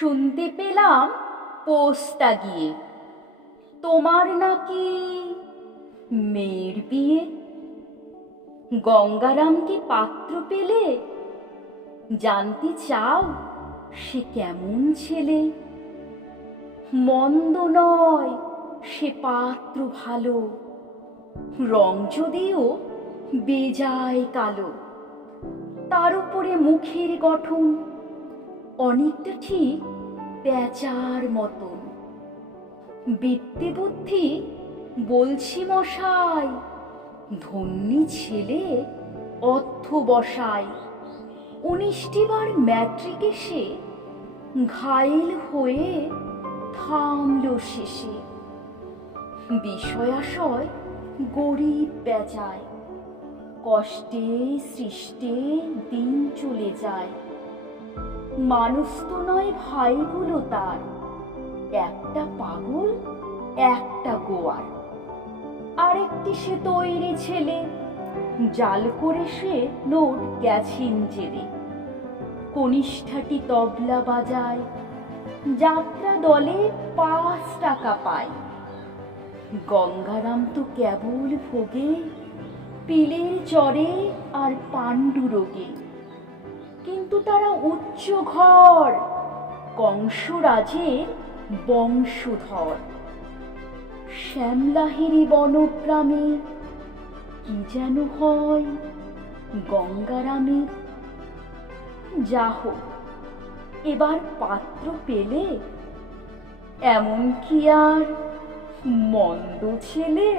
শুনতে পেলাম পোস্তা গিয়ে। তোমার নাকি মেয়ের বিয়ে? গঙ্গারামকে পাত্র পেলে? জানতে চাও সে কেমন ছেলে? মন্দ নয়, সে পাত্র ভালো। রং যদিও বেজায় কালো। তার উপরে মুখের গঠন অনেকটা ঠিক পেঁচার মতন। বৃত্তি বুদ্ধি, বলছি মশাই, ধন্যী ছেলে, অর্থ বসায় উনিশটি বার ম্যাট্রিকে সে ঘায়েল হয়ে থামল শেষে। বিষয়াশয় গরিব বেজায় কষ্টে সৃষ্টে দিন চলে যায়। মানুষ তো নয় ভাইগুলো তার। একটা পাগল, একটা গোয়ার। আরেকটি সে তৈরি ছেলে, জাল করে সে নোট গেছেন জেলে। কনিষ্ঠাটি তবলা বাজায়, যাত্রা দলে পাঁচ টাকা পায়। গঙ্গারাম তো কেবল ভোগে, পিলের চরে আর পাণ্ডু রোগে কিন্তু তারা উচ্চ ঘর। কংসরাজের বংশধর। শ্যামলাহিরি বনগ্রামে কি যেন হয় গঙ্গারামের যা হোক এবার পাত্র পেলে এমন কি আর মন্দ ছেলে